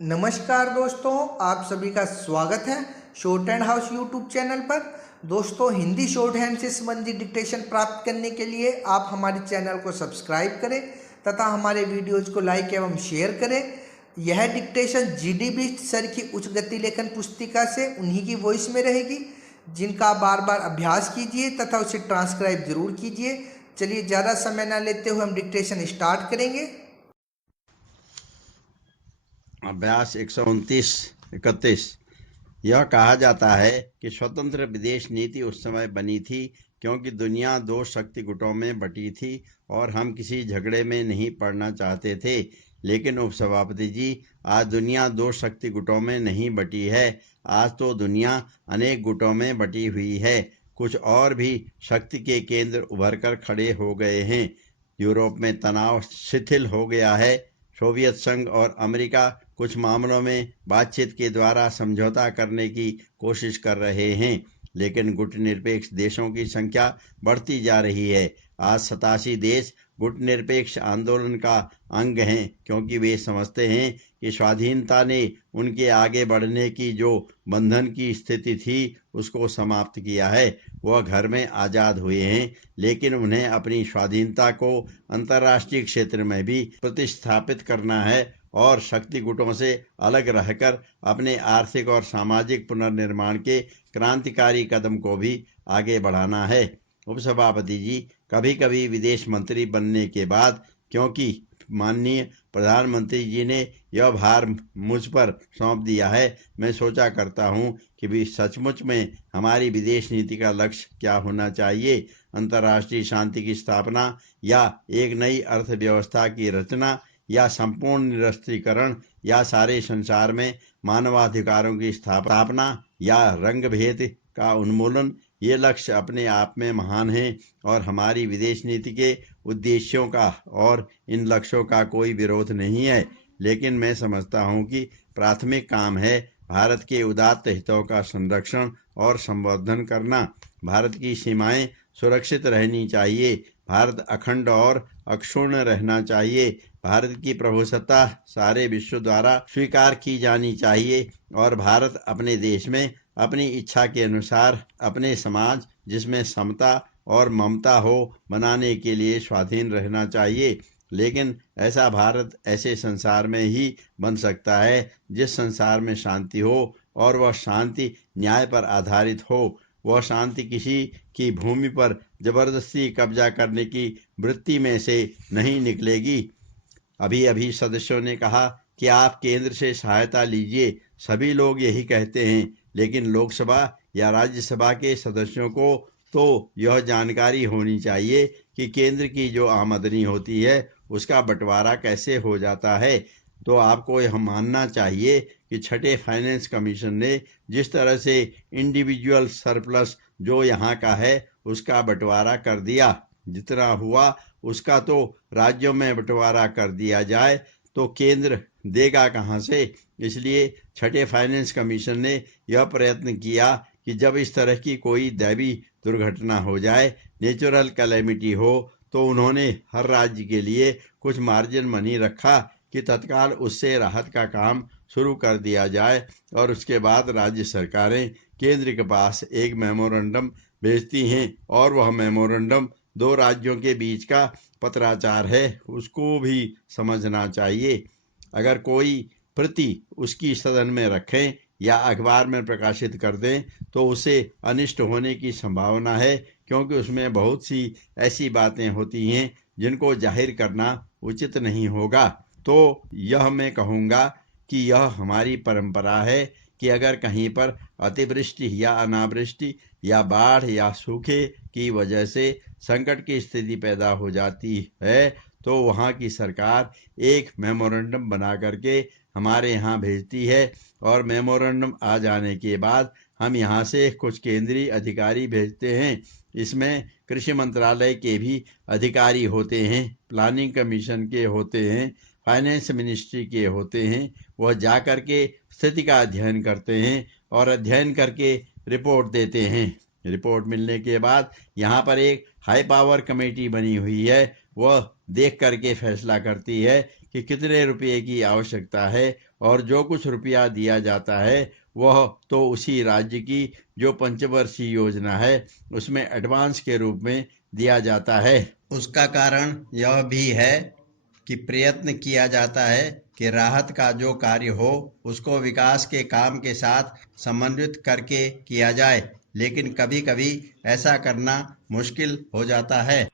नमस्कार दोस्तों, आप सभी का स्वागत है short hand house YouTube channel पर। दोस्तों, हिंदी शॉर्ट हैंड से संबंधित डिक्टेशन प्राप्त करने के लिए आप हमारे चैनल को सब्सक्राइब करें तथा हमारे वीडियोज को लाइक एवं शेयर करें। यह डिक्टेशन जीडी बिष्ट सर की उच्च गति लेखन पुस्तिका से उन्हीं की वॉइस में रहेगी, जिनका आप बार बार अभ्यास कीजिए तथा उसे ट्रांसक्राइब जरूर कीजिए। चलिए, ज़्यादा समय न लेते हुए हम डिक्टेशन स्टार्ट करेंगे। अभ्यास 129-31। यह कहा जाता है कि स्वतंत्र विदेश नीति उस समय बनी थी क्योंकि दुनिया दो शक्ति गुटों में बटी थी और हम किसी झगड़े में नहीं पड़ना चाहते थे। लेकिन उपसभापति जी, आज दुनिया दो शक्ति गुटों में नहीं बटी है। आज तो दुनिया अनेक गुटों में बटी हुई है। कुछ और भी शक्ति के केंद्र उभर कर खड़े हो गए हैं। यूरोप में तनाव शिथिल हो गया है। सोवियत संघ और अमेरिका कुछ मामलों में बातचीत के द्वारा समझौता करने की कोशिश कर रहे हैं, लेकिन गुटनिरपेक्ष देशों की संख्या बढ़ती जा रही है। आज 87 देश गुटनिरपेक्ष आंदोलन का अंग हैं, क्योंकि वे समझते हैं कि स्वाधीनता ने उनके आगे बढ़ने की जो बंधन की स्थिति थी उसको समाप्त किया है। वह घर में आजाद हुए हैं, लेकिन उन्हें अपनी स्वाधीनता को अंतर्राष्ट्रीय क्षेत्र में भी प्रतिस्थापित करना है और शक्ति गुटों से अलग रहकर अपने आर्थिक और सामाजिक पुनर्निर्माण के क्रांतिकारी कदम को भी आगे बढ़ाना है। उपसभापति जी, कभी कभी विदेश मंत्री बनने के बाद, क्योंकि माननीय प्रधानमंत्री जी ने यह भार मुझ पर सौंप दिया है, मैं सोचा करता हूँ कि भी सचमुच में हमारी विदेश नीति का लक्ष्य क्या होना चाहिए। अंतर्राष्ट्रीय शांति की स्थापना या एक नई अर्थव्यवस्था की रचना या संपूर्ण निरस्त्रीकरण या सारे संसार में मानवाधिकारों की स्थापना या रंग भेद का उन्मूलन, ये लक्ष्य अपने आप में महान हैं और हमारी विदेश नीति के उद्देश्यों का और इन लक्ष्यों का कोई विरोध नहीं है। लेकिन मैं समझता हूँ कि प्राथमिक काम है भारत के उदात्त हितों का संरक्षण और संवर्धन करना। भारत की सीमाएं सुरक्षित रहनी चाहिए। भारत अखंड और अक्षुण्ण रहना चाहिए। भारत की प्रभुसत्ता सारे विश्व द्वारा स्वीकार की जानी चाहिए और भारत अपने देश में अपनी इच्छा के अनुसार अपने समाज, जिसमें समता और ममता हो, बनाने के लिए स्वाधीन रहना चाहिए। लेकिन ऐसा भारत ऐसे संसार में ही बन सकता है जिस संसार में शांति हो और वह शांति न्याय पर आधारित हो। वह शांति किसी की भूमि पर जबरदस्ती कब्जा करने की वृत्ति में से नहीं निकलेगी। अभी अभी सदस्यों ने कहा कि आप केंद्र से सहायता लीजिए। सभी लोग यही कहते हैं, लेकिन लोकसभा या राज्यसभा के सदस्यों को तो यह जानकारी होनी चाहिए कि केंद्र की जो आमदनी होती है उसका बंटवारा कैसे हो जाता है। तो आपको यह मानना चाहिए कि छठे फाइनेंस कमीशन ने जिस तरह से इंडिविजुअल सरप्लस जो यहाँ का है उसका बंटवारा कर दिया, जितना हुआ उसका तो राज्यों में बंटवारा कर दिया जाए तो केंद्र देगा कहां से। इसलिए छठे फाइनेंस कमीशन ने यह प्रयत्न किया कि जब इस तरह की कोई दैवी दुर्घटना हो जाए, नेचुरल कैलेमिटी हो, तो उन्होंने हर राज्य के लिए कुछ मार्जिन मनी रखा कि तत्काल उससे राहत का काम शुरू कर दिया जाए और उसके बाद राज्य सरकारें केंद्र के पास एक मेमोरेंडम भेजती हैं और वह मेमोरेंडम दो राज्यों के बीच का पत्राचार है, उसको भी समझना चाहिए। अगर कोई प्रति उसकी सदन में रखें या अखबार में प्रकाशित कर दें तो उसे अनिष्ट होने की संभावना है, क्योंकि उसमें बहुत सी ऐसी बातें होती हैं जिनको जाहिर करना उचित नहीं होगा। तो यह मैं कहूँगा कि यह हमारी परंपरा है कि अगर कहीं पर अतिवृष्टि या अनावृष्टि या बाढ़ या सूखे की वजह से संकट की स्थिति पैदा हो जाती है तो वहाँ की सरकार एक मेमोरेंडम बना करके हमारे यहाँ भेजती है और मेमोरेंडम आ जाने के बाद हम यहाँ से कुछ केंद्रीय अधिकारी भेजते हैं। इसमें कृषि मंत्रालय के भी अधिकारी होते हैं, प्लानिंग कमीशन के होते हैं, फाइनेंस मिनिस्ट्री के होते हैं। वह जा करके स्थिति का अध्ययन करते हैं और अध्ययन करके रिपोर्ट देते हैं। रिपोर्ट मिलने के बाद यहाँ पर एक हाई पावर कमेटी बनी हुई है, वह देख करके फैसला करती है कि कितने रुपये की आवश्यकता है, और जो कुछ रुपया दिया जाता है वह तो उसी राज्य की जो पंचवर्षीय योजना है उसमें एडवांस के रूप में दिया जाता है। उसका कारण यह भी है कि प्रयत्न किया जाता है कि राहत का जो कार्य हो उसको विकास के काम के साथ समन्वित करके किया जाए, लेकिन कभी कभी ऐसा करना मुश्किल हो जाता है।